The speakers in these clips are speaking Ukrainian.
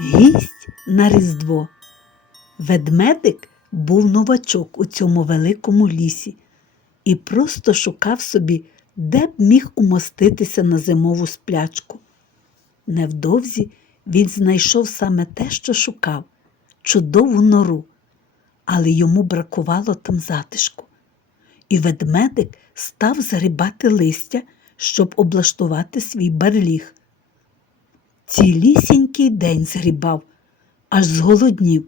Гість на Різдво. Ведмедик був новачок у цьому великому лісі і просто шукав собі, де б міг умоститися на зимову сплячку. Невдовзі він знайшов саме те, що шукав чудову нору, але йому бракувало там затишку. І ведмедик став згрібати листя, щоб облаштувати свій барліг цілісінький день згрібав, аж зголоднів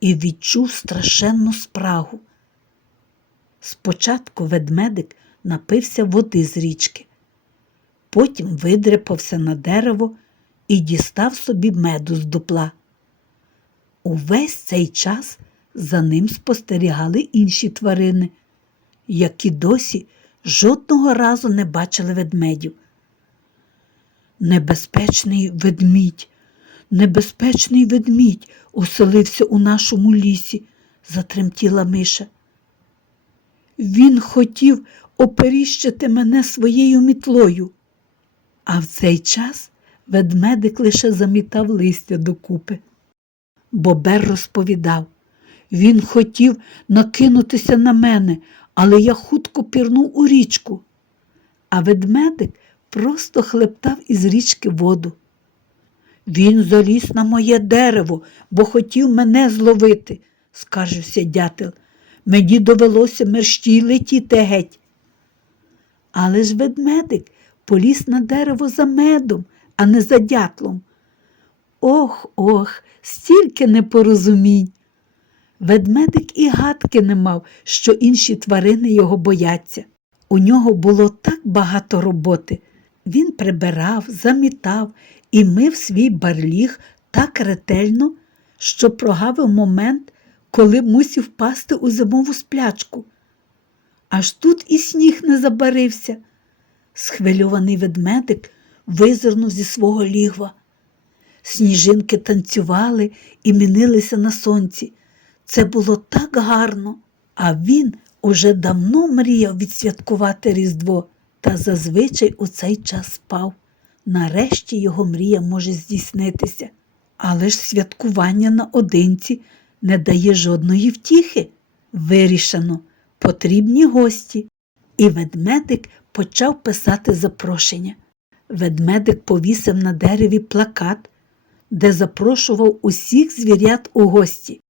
і відчув страшенну спрагу. Спочатку ведмедик напився води з річки, потім видряпався на дерево і дістав собі меду з дупла. Увесь цей час за ним спостерігали інші тварини, які досі жодного разу не бачили ведмедів. Небезпечний ведмідь, небезпечний ведмідь оселився у нашому лісі, затремтіла Миша. Він хотів оперіщити мене своєю мітлою, а в цей час ведмедик лише замітав листя докупи. Бобер розповідав, він хотів накинутися на мене, але я хутко пірнув у річку. А ведмедик просто хлептав із річки воду. Він заліз на моє дерево, бо хотів мене зловити, скаржився дятел. Мені довелося мерщій летіти геть. Але ж ведмедик поліз на дерево за медом, а не за дятлом. Ох ох, стільки непорозумінь. Ведмедик і гадки не мав, що інші тварини його бояться. У нього було так багато роботи, він прибирав, замітав і мив свій барліг так ретельно, що прогавив момент, коли мусів впасти у зимову сплячку. Аж тут і сніг не забарився. Схвильований ведмедик визирнув зі свого лігва. Сніжинки танцювали і мінилися на сонці. Це було так гарно, а він уже давно мріяв відсвяткувати Різдво та зазвичай у цей час спав. Нарешті його мрія може здійснитися, але ж святкування наодинці не дає жодної втіхи. Вирішено, потрібні гості. І ведмедик почав писати запрошення. Ведмедик повісив на дереві плакат, де запрошував усіх звірят у гості.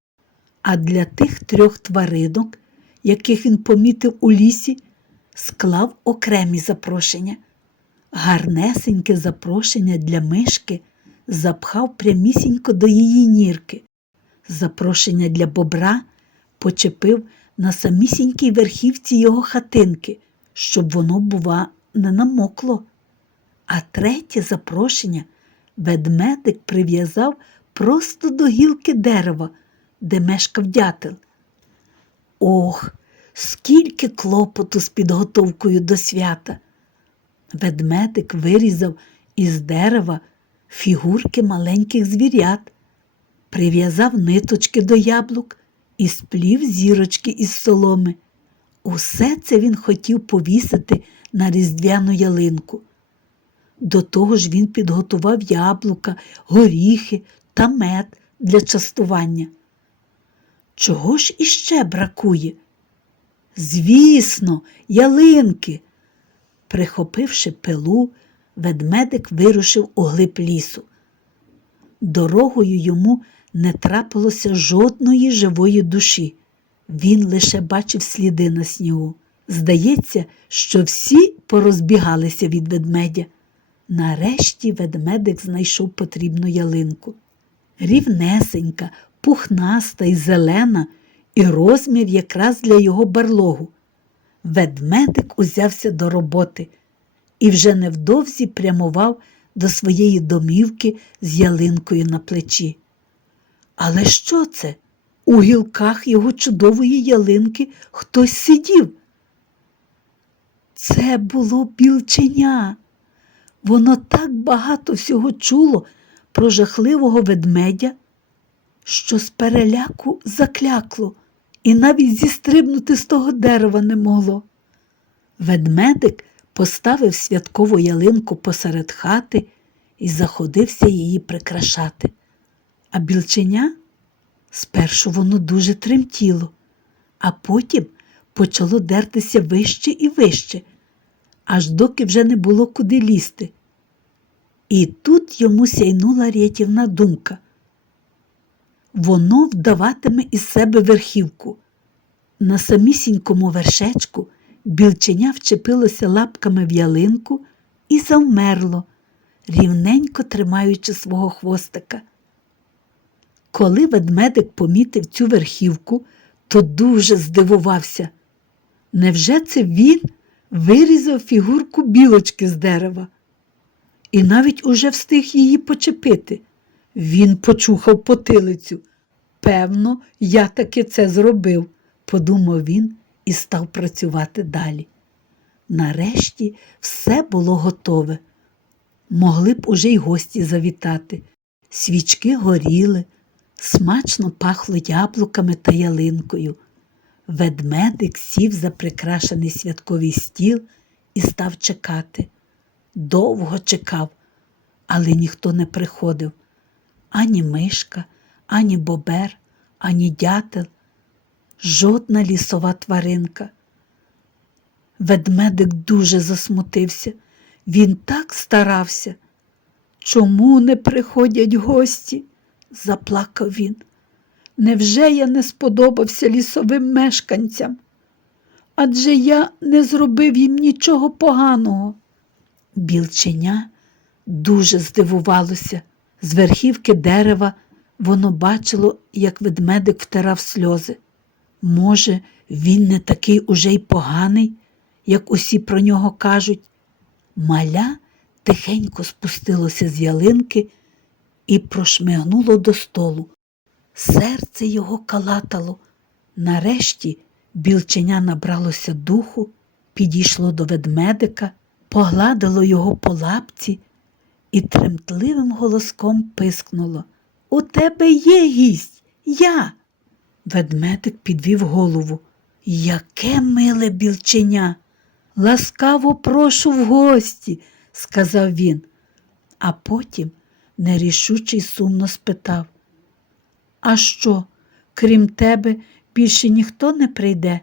А для тих трьох тваринок, яких він помітив у лісі, склав окремі запрошення. Гарнесеньке запрошення для мишки запхав прямісінько до її нірки. Запрошення для бобра почепив на самісінькій верхівці його хатинки, щоб воно, бува, не намокло. А третє запрошення ведмедик прив'язав просто до гілки дерева, де мешкав дятел. Ох, скільки клопоту з підготовкою до свята. Ведмедик вирізав із дерева фігурки маленьких звірят, прив'язав ниточки до яблук і сплів зірочки із соломи. Усе це він хотів повісити на різдвяну ялинку. До того ж він підготував яблука, горіхи та мед для частування. Чого ж іще бракує? Звісно, ялинки. Прихопивши пилу, ведмедик вирушив у глиб лісу. Дорогою йому не трапилося жодної живої душі. Він лише бачив сліди на снігу. Здається, що всі порозбігалися від ведмедя. Нарешті ведмедик знайшов потрібну ялинку. Рівнесенька, пухнаста і зелена, і розмір якраз для його барлогу. Ведмедик узявся до роботи і вже невдовзі прямував до своєї домівки з ялинкою на плечі. Але що це? У гілках його чудової ялинки хтось сидів. Це було білченя. Воно так багато всього чуло про жахливого ведмедя, що з переляку заклякло і навіть зістрибнути з того дерева не могло. Ведмедик поставив святкову ялинку посеред хати і заходився її прикрашати. А білченя спершу воно дуже тремтіло, а потім почало дертися вище і вище, аж доки вже не було куди лізти. І тут йому сяйнула рятівна думка воно вдаватиме із себе верхівку. На самісінькому вершечку білченя вчепилося лапками в ялинку і завмерло, рівненько тримаючи свого хвостика. Коли ведмедик помітив цю верхівку, то дуже здивувався. Невже це він вирізав фігурку білочки з дерева і навіть уже встиг її почепити? Він почухав потилицю. Певно, я таки це зробив, подумав він і став працювати далі. Нарешті все було готове. Могли б уже й гості завітати. Свічки горіли, смачно пахло яблуками та ялинкою. Ведмедик сів за прикрашений святковий стіл і став чекати. Довго чекав, але ніхто не приходив ані мишка, ані бобер, ані дятел, жодна лісова тваринка. Ведмедик дуже засмутився. Він так старався. Чому не приходять гості? заплакав він. Невже я не сподобався лісовим мешканцям? Адже я не зробив їм нічого поганого. Білченя дуже здивувалося. З верхівки дерева воно бачило, як ведмедик втирав сльози. Може, він не такий уже й поганий, як усі про нього кажуть. Маля тихенько спустилося з ялинки і прошмигнуло до столу. Серце його калатало. Нарешті білченя набралося духу, підійшло до ведмедика, погладило його по лапці і тремтливим голоском пискнуло У тебе є гість, я. Ведметик підвів голову. Яке миле білченя! Ласкаво прошу в гості, сказав він, а потім нерішучий сумно спитав. А що, крім тебе, більше ніхто не прийде?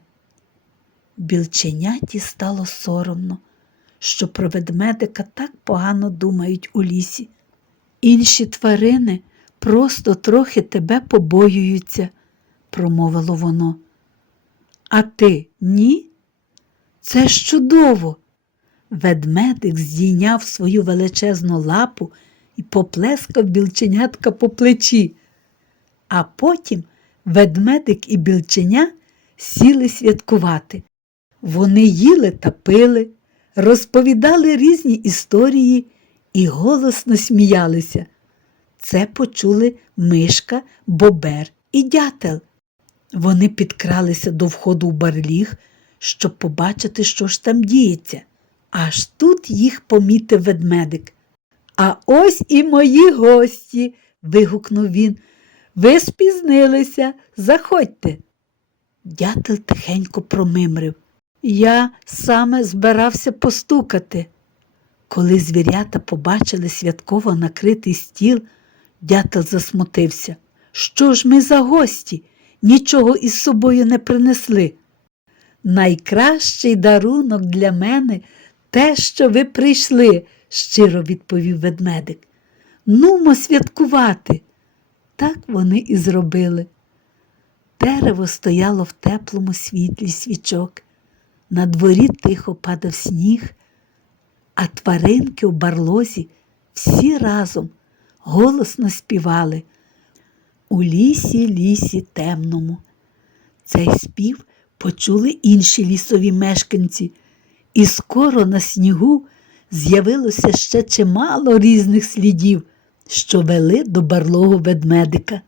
Білченяті стало соромно що про ведмедика так погано думають у лісі. Інші тварини просто трохи тебе побоюються, промовило воно. А ти ні? Це ж чудово. Ведмедик здійняв свою величезну лапу і поплескав білченятка по плечі. А потім ведмедик і білченя сіли святкувати. Вони їли та пили, розповідали різні історії і голосно сміялися. Це почули мишка, бобер і дятел. Вони підкралися до входу в барліг, щоб побачити, що ж там діється. Аж тут їх помітив ведмедик. А ось і мої гості. вигукнув він. Ви спізнилися, заходьте. Дятел тихенько промимрив я саме збирався постукати. Коли звірята побачили святково накритий стіл, дятел засмутився. Що ж ми за гості? Нічого із собою не принесли. Найкращий дарунок для мене те, що ви прийшли, щиро відповів ведмедик. Нумо святкувати. Так вони і зробили. Дерево стояло в теплому світлі свічок. На дворі тихо падав сніг, а тваринки у барлозі всі разом голосно співали у лісі, лісі темному. Цей спів почули інші лісові мешканці, і скоро на снігу з'явилося ще чимало різних слідів, що вели до барлого ведмедика.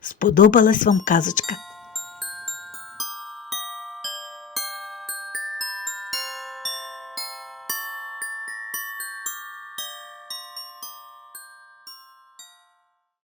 Сподобалась вам казочка?